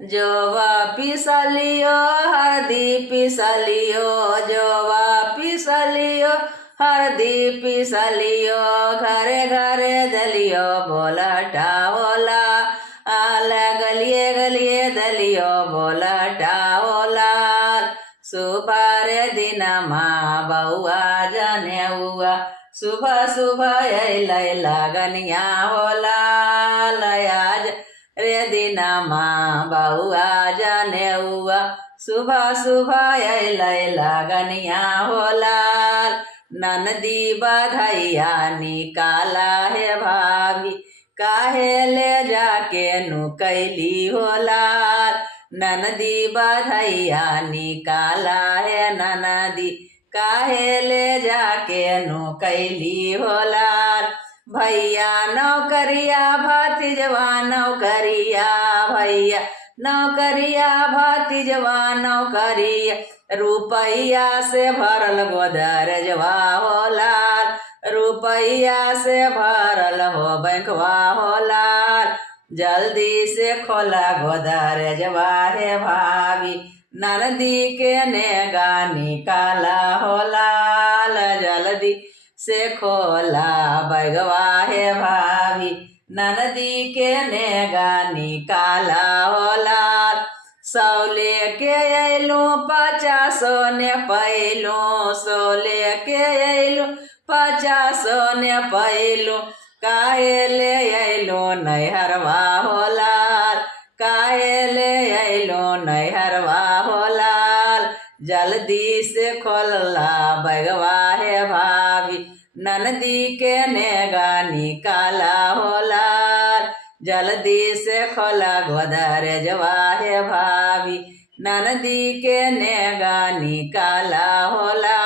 जोवा पिसलियो हरदी पिसलियो जोवा पिसलियो हरदी पिसलियो घरे घरे दलियो बोलटा होला आल गलिए गलिए दलियो बोलटा होला सुबारे दिन बउआ जने हुआ सुबह सुबह अलै लगनिया होला लयाज रे दिन बउआ जने हुआ सुबह सुबह अलै लगनिया होला ननदी बधैया निकाला है भाभी काहे ले जाके नुकैली होला ननदी बधैया निकाला है ननदी काहे ले जाके नुकैली होला भैया नौकरिया भतीजवा नौकरिया भैया नौकरिया भतीजवा नौकरिया रुपैया से भरल गोदरजवा होला रुपैया से भरल हो बैंकवा होला जल्दी से खोला गोदरजवा है भाभी ननदी के नेगा निकाला होला जल्दी से खोला बैगवा है भाभी ननदी के नेगा निकाला होला सौले के अयलू 50 ने पैलू सौले के अयलू 50 ने पैलू काहे ले अयलू नैहरवा होला काहे ले अयलू नैहरवा होला जल्दी से खोलला बैगवा है भाभी ननदी के नेगा निकाला होला जल्दी से खोला गोदरजवा है भाभी ननदी के नेगा निकाला होला।